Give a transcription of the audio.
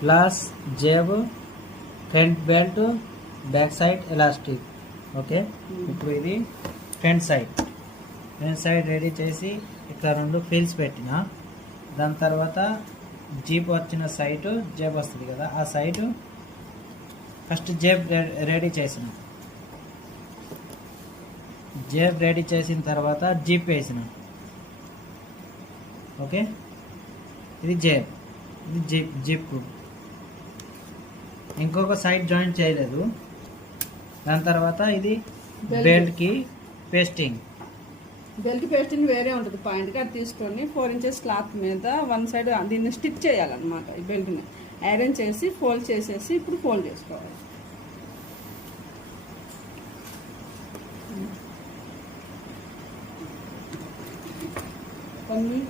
Plus జేబ్, front belt, back side elastic. Okay, ఇప్పుడు ఇది ఫ్రంట్ సైడ్ రెడీ చేసి ఇక్కడ 2 ఫీల్స్ పెట్టిన. దాని తర్వాత జీప్ వచ్చిన సైడ్ జేబ్ వస్తుంది కదా, ఆ సైడ్ ఫస్ట్ జేబ్ రెడీ చేసిన. జేబ్ రెడీ చేసిన తర్వాత జీప్ వేసిన. ఓకే, ఇది జేబ్, ఇది జిప్. ఇంకొక సైడ్ జాయింట్ చేయలేదు. దాని తర్వాత ఇది బెల్ట్కి పేస్టింగ్. బెల్ట్ పేస్టింగ్ వేరే ఉంటుంది. పాయింట్ కి అది తీసుకొని 4 ఇంచెస్ క్లాత్ మీద 1 సైడ్ దీన్ని స్టిచ్ చేయాలన్నమాట. ఈ బెల్ట్ని ఐరన్ చేసి ఫోల్డ్ చేసేసి ఇప్పుడు ఫోల్డ్ చేసుకోవాలి. పన్నీర్